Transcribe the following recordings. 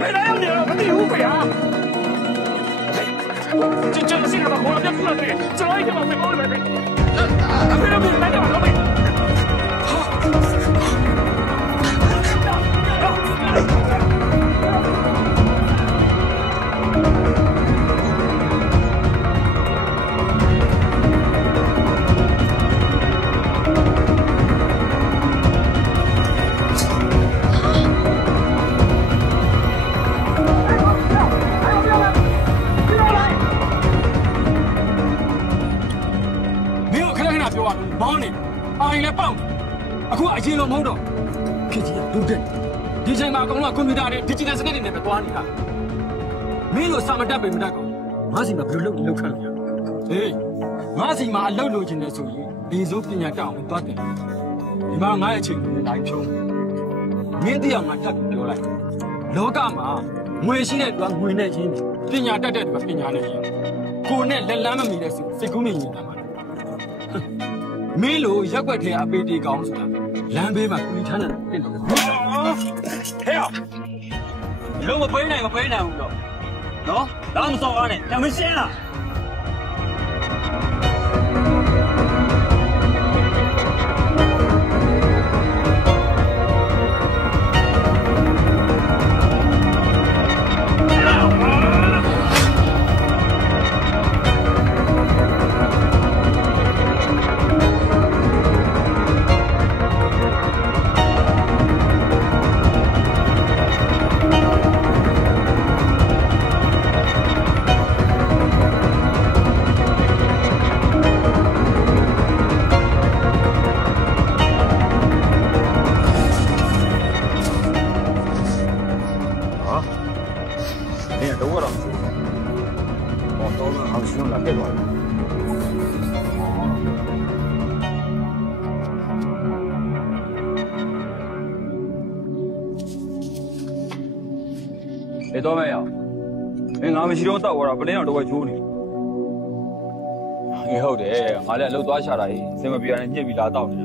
没来要你了，我得五倍啊！这现在把红了别出了对，这老一天把背包里面背，非要命来点老背。အခုအရင်လိုမဟုတ်တော့ခေတ်ကြီးကဒုတက်ဒီချိန်မှာအကောင်လုံးကွန်ပျူတာနဲ့ digital စနစ်တွေနဲ့ပဲသွားနေတာမင်းတို့စာမတက်ပေမတက်ကောင်ငါစီမှာဘယ်လိုလုပ်ခန့်လို့ရဟေးငါစီမှာအလုပ်လုပ်ချင်တယ်ဆိုရင်ဒီစိုးပညာတက်အောင်သွားတယ်ဒီမှာငါရဲ့အချိန်ကိုလိုက်ဖြုံးမင်းတရားငါတက်ပြောလိုက်လောကမှာငွေရှိတဲ့သူကငွေနဲ့ရင်းပညာတက်တဲ့သူကပညာနဲ့ရင်းကိုနဲ့လက်လန်းမမီတဲ့စိတ်ကူးမြင်နေတာမှာမင်းလိုရက်ွက်ထဲအပေတီကောင်းဆိုတာလမ်းဘေးမှာကွေးထမ်းတယ်ပြင်တော့ဟဲ့လုံးမပေးနိုင်ဘူးတော့နော်တော့မစော်ကားနဲ့တမရှင်းလားတော့မဲ့ရမင်းငါမရှိတော့တောက်သွားတာပလင်းတော့ချိုးနေအေးဟုတ်တယ်ငါလည်းအလုပ်သွားရှာတာကြီးစင်မပြေရနဲ့ညှစ်ပြီးလာတောက်နေ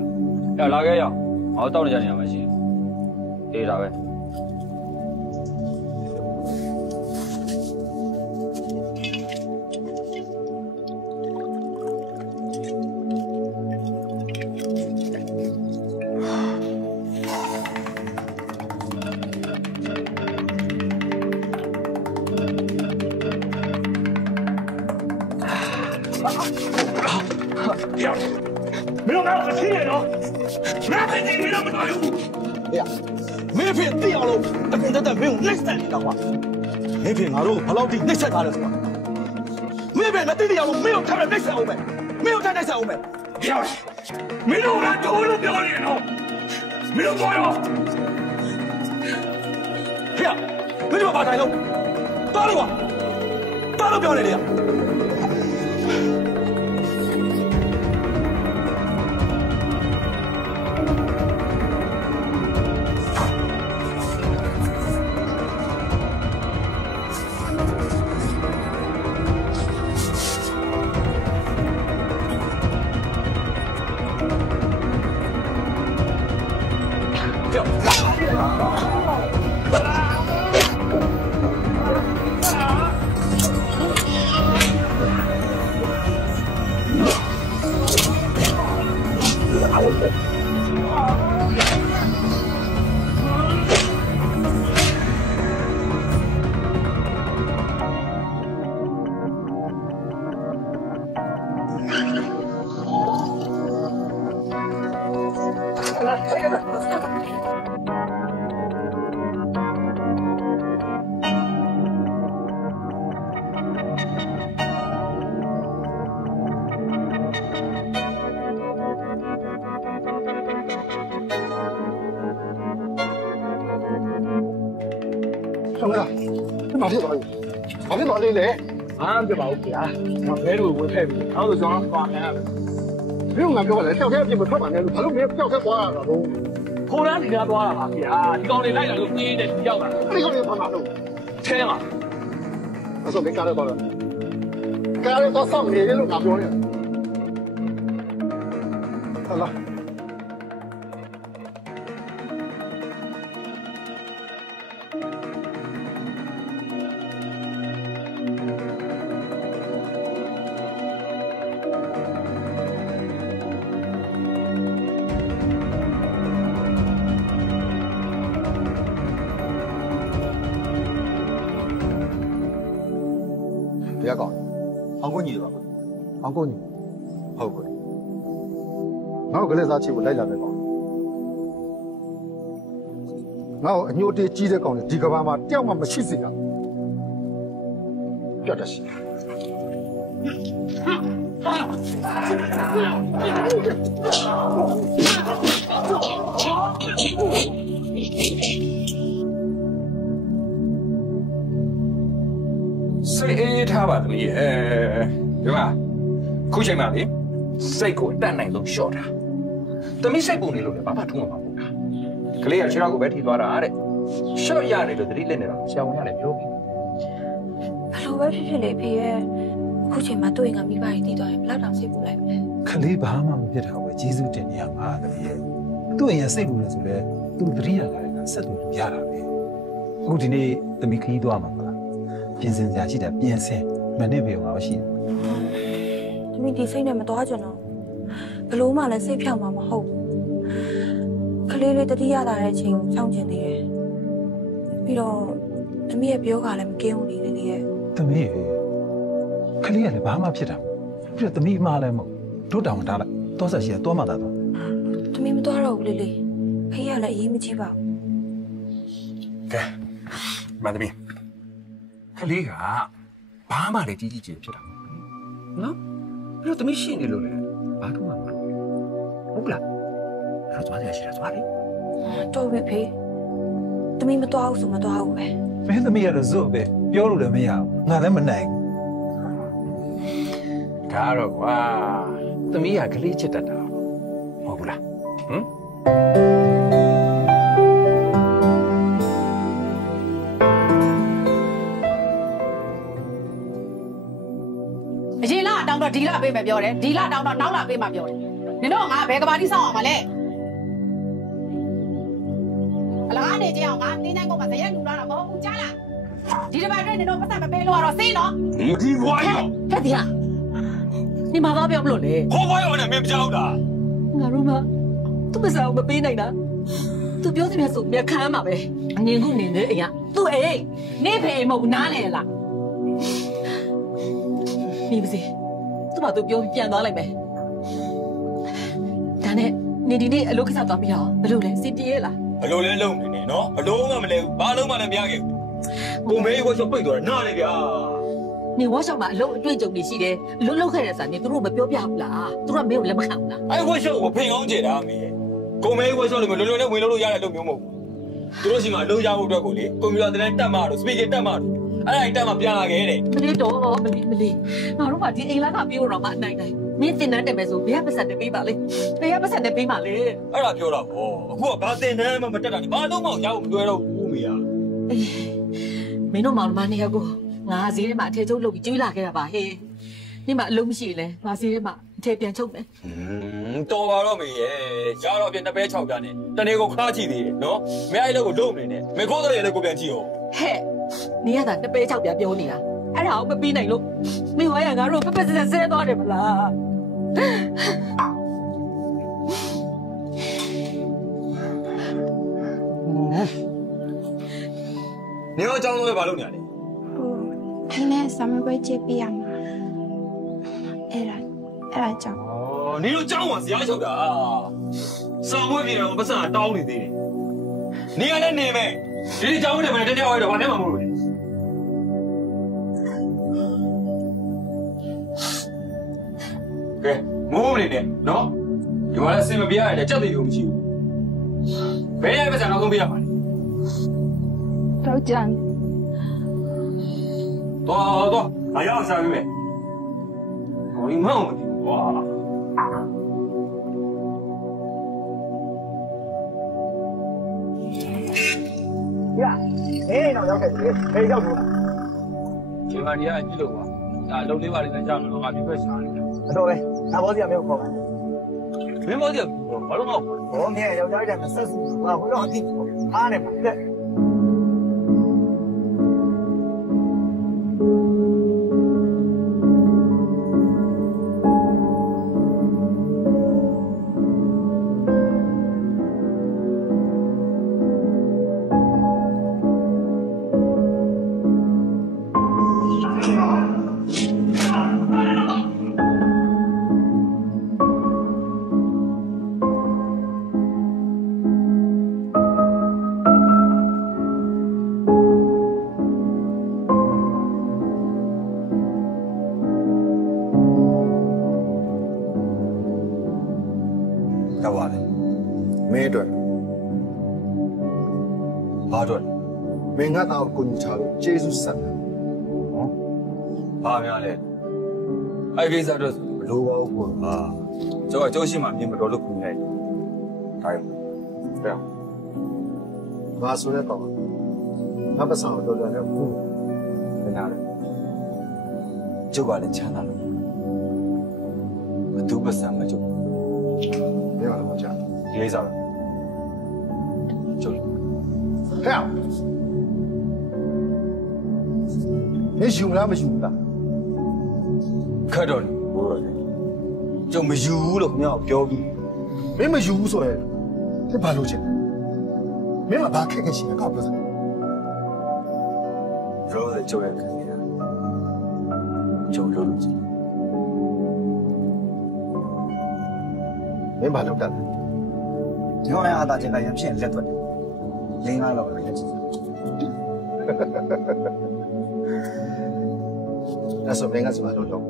တာလာခဲ့ရအောင်ငါတောက်နေကြနေရမှာရှိအေးဒါပဲ没有拿我亲人哦，拿飞机没那么大用。哎呀，没骗地要喽，那现在在没有内塞的话，没骗俺喽，把老弟内塞他了是吧？没骗那弟弟要喽，没有他的内塞我们，没有他内塞我们。要是没有俺都能表演喽，没有作用。哎呀，没这么发财喽，打了我，打了表演的呀。ဘာဖြစ်သွားလဲအားပြပါဦးခင်ဗျာငါဘဲလို့ဝင်ဖက်ပြီနောက်ဆိုကျွန်တော်ပါနေရတယ်ဘယ်ငါပြောပါလဲတောက်ထဲအပြင်မထွက်ပါနဲ့လို့ဘာလို့မင်းတောက်ထဲသွားတာတော့ခိုးရမ်းနေသွားတာပါခင်ဗျာဒီကောင်တွေလိုက်လာလို့ပြေးတယ်ရောက်တာဒီကောင်တွေဘာမှလို့ထဲမှာအဲ့ဆိုမင်းကားတော့ကားတော့ဆောက်နေတယ်လို့ငါပြောနေတယ်ဟာလား别搞，韩国女的吧？韩国女，好贵。我个来啥去？我来两百搞。我牛的鸡的搞的，这个妈妈掉妈妈气死了，掉这些。谁他妈的耶，对吧？苦情嘛的，谁给我带来都笑他，但没谁不你路的，爸爸通了嘛不他，可怜其他个白提多了的，笑呀的就这里来了，笑我呀来表ဘလို့ပဲဖြစ်ဖြစ်လေဖေရဲ့အခုချိန်မှာတွေ့ရင်ငါမိဘကြီးတည်သွားရင်ဘလောက်တောင်စိတ်ပူလိုက်မလဲ ခလေးဘာမှမဖြစ်တာပဲကျေးဇူးတင်နေရမှာတည်းရဲ့သူ့ရင်စိတ်ပူလို့ဆိုလဲသူတတိယလာတဲ့ကဆက်သူရတာပဲအခုဒီနေ့သမီးခကြီးသွားမှာမလားပြင်ဆင်စရာရှိတယ်ပြင်ဆင်မနေ့ပြေမှာရှိတယ်သမီးဒီစိတ်နဲ့မသွားကြတော့ဘလို့မှလည်းစိတ်ဖြောက်မှာမဟုတ်ခလေးလေးတတိယလာတဲ့အချိန်ကိုစောင့်ကျင်သေးတယ်ပြီးတော့သမီးရဲ့ပြောကလည်းမကင်းဘူးလေလေးရဲ့သမီးခလေးကလည်းဘာမှဖြစ်တာပြီးတော့သမီးအမှားလည်းမဟုတ်တို့တောင်ထားလိုက်တော့ဆက်ရှိရတော့မှသာတော့သမီးမသွားတော့ဘူးလေးလေးဖေးရလည်းအရေးမကြီးပါဘူးကဲမသမီးခလေးကဘာမှလည်းကြီးကြီးကျယ်ဖြစ်တာနော်ပြီးတော့သမီးရှိနေလို့လေဘာမှမလုပ်ဟုတ်လားအဲ့တော့သွားရရှိတာသွားလေ တော်ပြီဖေးသမီးမသွားဘူးဆိုမသွားဘူးပဲမင်းသမီးကတော့ဇွတ်ပဲပြောလို့လည်းမရဘူးငါလည်းမနိုင်ဒါတော့ကွာသမီးကကလေးချစ်တတ်တာဟုတ်ဘူးလားဟမ်အရင်လတောင်းတော့ဒီလပေးမယ်ပြောတယ်ဒီလတောင်းတော့နောက်လပေးမှပြောတယ်နင်တို့ငါဘယ်ကဘာတိစောင့်အောင်မလဲအလားနေကြအောင်ငါတင်းတိုင်းကမှဇရက်လူလာတာမဟုတ်ဘူးကြားလားဒီတစ်ပတ်အတွင်းနင်တို့ပတ်သက်မပေးလို့ကတော့စေးနော်ဒီဘွားရောဟဲ့ဒီဟာ你妈妈不要不了嘞？好朋友呢，没不晓得。我说嘛，都不是我们背那个，都表这边手边看嘛呗。年后年的哎呀，对，你陪冇拿来啦。你不是，都把都表变到来没？但呢，你路去啥做不了，不路嘞，谁跌啦？不路嘞，路呢？喏，不路嘛没来，把路嘛来别个。我没我想背多哪里边？你我想嘛，路最重的是嘞，路开的啥？你都没表不啦，都没有那么看啦。哎，我想我平安节的没，我没我想你们路为路压来都没有么？都是嘛，路压不着过哩，公园在那等嘛了，随便等嘛了，哎，等嘛变哪个嘞？没得多，没得，我说话这一两个比我让嘛奶奶，你真难得没说，别不是的背吧嘞，别不是的背嘛嘞。哎，那漂亮哦，我把真难嘛没得了，把都毛家我们对了五米啊。哎，没弄毛嘛那个。ငါဈေးထဲမှာအထည်ချုပ်လုပ်ပြီးကျွေးလာခဲ့တာပါဟဲ့ဒီမှာအလုံးမရှိလဲငါဈေးထဲမှာအထည်ပြန်ချုပ်မယ်တော်ပါတော့မေရဲ့ရတော့ပြင်တစ်ပဲ6ပြားနဲ့တနေ့ကိုခါကြည့်သေးတယ်နော်မင်းအဲ့လောက်ကိုလုံးနေနဲ့မေခိုးတော့ရလည်းကိုပြန်ကြည့်အောင်ဟဲ့နေရတာတစ်ပဲ6ပြားပြောနေတာအဲ့ဒါကိုမပြီးနိုင်လို့မင်းဝါရငါတို့ပပစဆဲသွားတယ်မလားနေတော့အကြောင်းတော့ဘာလုပ်နေရလဲဒီနေ့ဆမ်မပွဲကြည့်ပြရမှာအဲ့ဒါကြောင့်ဩနေတော့ကြောင်းပါဇရားချုပ်တာစောင်းမွေးပြေတော့ပတ်စံတောင်းနေသေးတယ်နေရလည်းနေမယ်ဒီကြောင်းနဲ့ပဲတကြောက်ရတော့ဘာနဲ့မှမလို့လေကဲမိုးမနေနဲ့နော်ဒီမှာလည်းအစင်မပြရတဲ့ကြက်သေးလို့မရှိဘူးဘယ်ရဲ့ပတ်စံတော့သုံးပြရမှာလဲတော့ကြံ多，俺要3个月。我你问我的哇！呀，哎，那要开始，哎，要不了。今晚你还记得吧？啊，楼里话你在讲了，我别想了。多呗，那包子也没有考完。没包子，我都好。我明天要点点色素，我会让你他呢，对。မင်းကတော့ကိုကြီးချလို့ကျေးဇူးဆက်တယ် ဘာများလဲအဲ့ကိစ္စတော့မလိုပါဘူးကွာကျွန်တော်အကျိုးရှိမှမြင်မတော်လို့ခုနေတိုင်းတဲ့ ငါဆိုတဲ့ကောင်ငါပဆောင်တော်တော်နဲ့ဘူး ခဏလေးကျုပ်ကလည်းချမ်းသာလို့ဘသူပစံမကျုပ် မင်းကတော့ကြား ဒီလိမ့်စားတော့ကျုပ် ဟဲ့မင်းယူမလားမယူဘူးလား ခတ်တော့ဘိုးရတယ်ကျုပ်မယူဘူးလို့ခင်ဗျားပြောပြီး မင်းမယူဘူးဆိုရင်ဒီဘာလို့ချင်မင်းကဘာခက်ခဲရှိလဲကောက်ပြောစမ်း ရောတဲ့ကျုပ်ရဲ့ခံနေတာကျုပ်လို့လို့ကြီး မင်းဘာလုပ်တတ်လဲ ဒီကောင်ရဲ့အာသာချင်ကရဖြစ်လက်သွက်တယ်လင်းကားလောက်ပဲလက်ချင် ဒါဆိုမင်းကစမလုပ်တော့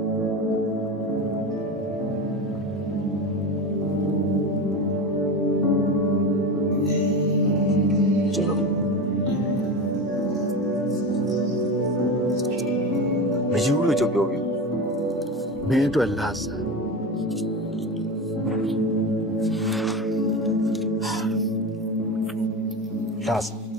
ကျုပ်လို့မယူလို့ကျုပ်ပြောပြီး မင်းအတွက်လာစမ်းလာစမ်း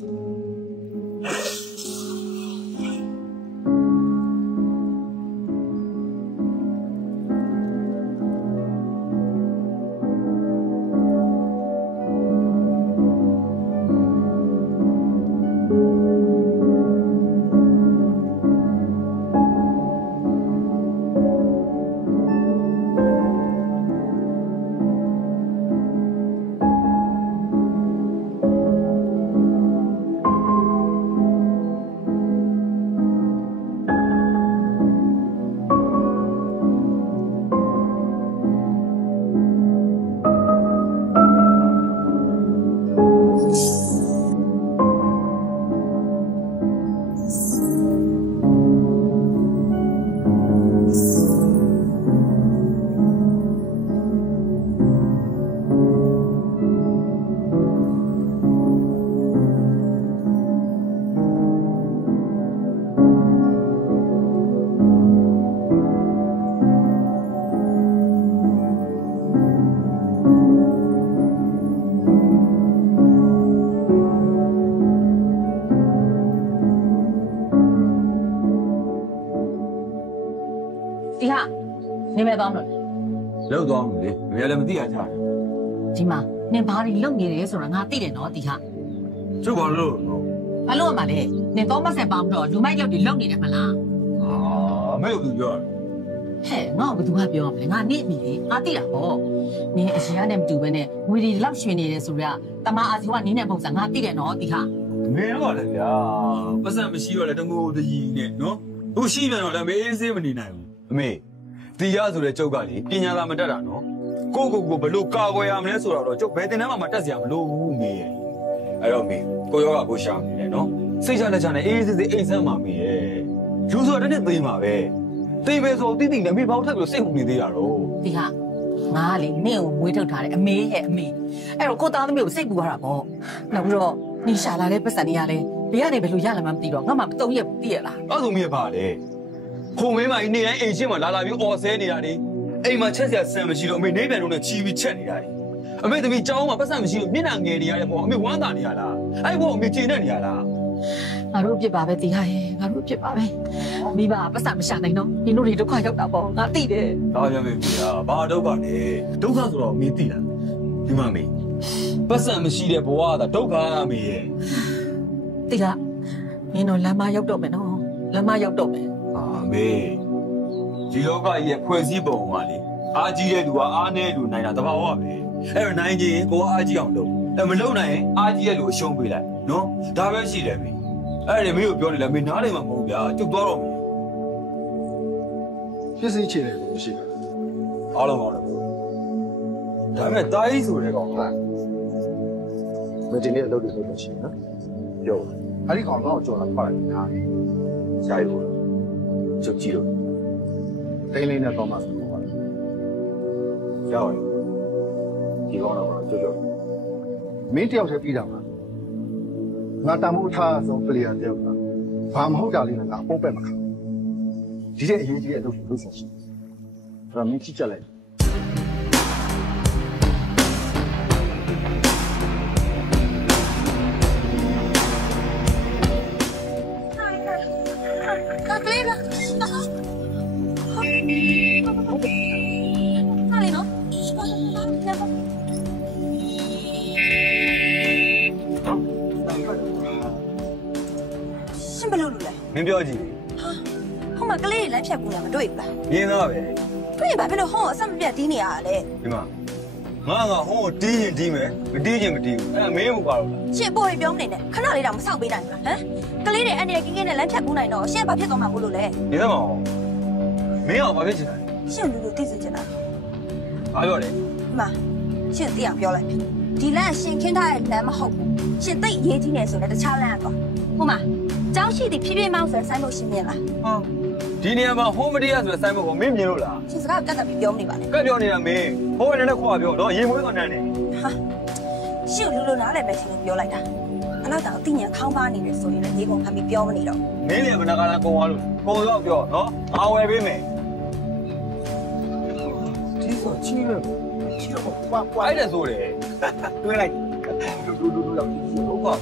ဒီဟာနေမဲ့သွားမလို့ လောက်သွားမှုလေမရလည်းမသိရကြတယ် ဒီမှာနင်ဘာတွေလုပ်နေတယ်ဆိုတာငါသိတယ်နော်ဒီဟာ ကျုပ်ဘာလို့ ဘာလို့မှလဲနင်တော့မဆက်ပါဘူးတော့လူမိုက်လောက်တွေလုပ်နေတယ်မလား အာမဲလို့ပြော ဟဲ့ငါ့ကိုဘယ်သူကပြောမလဲငါနေပြီလေငါသိတာဟောနင်အရင်ကနဲ့မတူဘဲနဲ့ငွေတွေလောက်ရွှင်နေတယ်ဆိုတော့တမအာစီကနင်းတဲ့ပုံစံငါသိတယ်နော်ဒီဟာ မင်းတော့လေဗျာပတ်စံမရှိတော့လေတငိုတကြီးနဲ့နော်သူရှိပြန်တော့လည်းမေးစေးမနေနိုင်ဘူးအမေတီးရဆိုတဲ့ကျုပ်ကလေပညာသာမတတ်တာနော်ကိုဘလို့ကာကွယ်ရမလဲဆိုတော့ကျုပ်ဘယ်တင်တန်းမှမတက်စရာမလိုဘူးမေရဲ့အဲ့တော့မေကိုရောကကိုရှာနေတယ်နော်စိတ်ချလက်ချနဲ့အေးစေးစေးအိမ်ဆန်းပါမေရဲ့လူဆိုတော့တစ်သိမှာပဲသိပဲဆိုတိတိနဲ့မေဘောက်ထက်ပြီးစိတ်ဟူနေသေးတာတော့ ဒီဟာငါလေနင့်ကိုမွေးထုတ်ထားတယ်အမေရဲ့အမေအဲ့တော့ကိုသားသမီးကိုစိတ်ပူရတာပေါ့နောက်ပြီးတော့နေရှာလာတဲ့ပတ်စံတွေကလည်းဘေးကနေဘယ်လိုရလာမှမသိတော့ငါမှမတုံးရက်သိရလား အဲ့ဆိုမေပါလေခုံမင်းမကြီးနေတိုင်းအိမ်ချင်းမှာလာပြီးအော်ဆဲနေတာလေအိမ်မှာချက်စရာဆန်မရှိတော့အမေနေပြန်တော့နဲ့ချီပြီးချက်နေတာလေအမေသမီးကြောင်းမှာပတ်စံမရှိလို့မျက်နှာငယ်နေရတဲ့ပေါ့အမေဝမ်းသာနေရလားအဲ့ဘောအမေကျင်နေနေရလား ငါတို့ပြစ်ပါပဲတီဟာရဲ့ငါတို့ပြစ်ပါပဲမိဘပတ်စံမရှာနိုင်တော့ဒီလိုတွေဒုက္ခရောက်တာပေါ့ငါသိတယ် ဒါပြန်ပြီဗျာဘာဒုက္ခလဲဒုက္ခဆိုတော့မင်းသိလားဒီမှာမေပတ်စံမရှိတဲ့ဘဝကဒုက္ခမေရဲ့ တီဟာမင်းတို့လမ်းမရောက်တော့မယ်နော်လမ်းမရောက်တော့မယ် အာမေဒီလောကကြီးရဲ့ဖွဲ့စည်းပုံကလေအားကြီးတဲ့လူကအားနည်းလူနိုင်တာတဘာဝပဲအဲ့တော့နိုင်ကြီးကိုကအားကြီးအောင်လုပ်အဲ့မလုပ်နိုင်ရင်အားကြီးတဲ့လူအရှုံးပေးလိုက်နော်ဒါပဲရှိတယ်မေအဲ့ဒီမေကိုပြောနေလဲမေနားတယ်မှာမဟုတ်ဗျာကျုပ်သွားတော့မေ ဖြစ်စီချင်တယ်လို့မရှိဘူး အားလုံးပါတော့ဒါပေမဲ့တားကြီးဆိုတဲ့ကောင်က မင်းဒီနေ့အလုပ်တွေလုပ်လို့ရှိရင်နော် ပြော အဲ့ဒီကောင်တော့ကြော်လာဖတ်လိုက်တာ ရှားလို့ကျုပ်ကြည့်လို့ တိတ်လေးနဲ့တော့မှဆိုတော့ ရောက်ရင်ဒီကောင်တော့ကျုပ် မင်းတယောက်တည်းပြီးတာမှာ ငါတမိုးထားဆုံးပလေယာတယောက်ကဘာမဟုတ်တာလေးနဲ့ငါပုံပဲ့မခံဒီတဲ့အရေးကြီးတဲ့အလုပ်ကိုလုပ်ဆောင်ရှိတယ်။ဒါမင်းကြည့်ကြလိုက်မင်းပြောကြည့် ဟိုမှာကလေးလိုက်ဖြတ်ကူရမတွေ့ဘူးလား ရင်းသားပဲ တွေ့ဘာဖြစ်လို့ဟောအဆက်မပြတ်တီးနေရတာလဲ ဒီမှာငါဟိုတီးရင်တီးမယ်မတီးရင်မတီးဘူးအဲ့ဒါမင်းမပါတော့လား ရှင့်ပို့ပြောမနေနဲ့ခဏလေးတော့မဆောက်ပေးနိုင်ဘူးလားဟမ်ကလေးတွေအနေနဲ့ကင်းကင်းနဲ့လိုက်ဖြတ်ကူနိုင်တော့ရှင့်ဘာဖြစ်သွားမှာမို့လို့လဲ နေသမောင်မင်းအောင်ဘာဖြစ်ချင်လဲ ရှင့်လူလူသိစေချင်တာ ဘာပြောလဲ ဒီမှာရှင့်သိအောင်ပြောလိုက်ဒီလမ်းရှင်ခင်းထားတဲ့လမ်းမဟုတ်ဘူးရှင်သိရေးကြီးနေဆိုလည်းတခြားလမ်းကတော့ဟိုမှာကျောင်းရှိသည်ဖြည်းဖြည်းမောင်းဆိုဆိုင်းလို့ရှင်းမြင်လား ဟာဒီနေရာမှာဟိုမတရားဆိုတဲ့စိုင်းဘုတ်ကိုမင်းမြင်လို့လား ရှင်စကားကတ်ကတ်ပြီးပြောမနေပါနဲ့ ကဲပြောနေတာမင်းဟိုကနေနဲ့ခွာပြောတော့ရေမွေးတော့နန်းနေ ဟာရှင့်လူလူနားလည်းပဲရှင်ပြောလိုက်တာအနောက်တောင်အသိဉာဏ်ခေါင်းပါနေတယ်ဆိုရင်လည်းဒီကောင်ဖမ်းပြီးပြောမနေတော့ မင်းလည်းဘယ်နှကားလားကုံသွားလို့ကုံတော့ပြောနော်အားဝယ်ပေးမယ် ဒီဆိုချီးလို့ချီးတော့ပွားပွား အဲ့ဒါဆိုတယ် တွေ့လိုက်လူလောက် ဟုတ်ပါ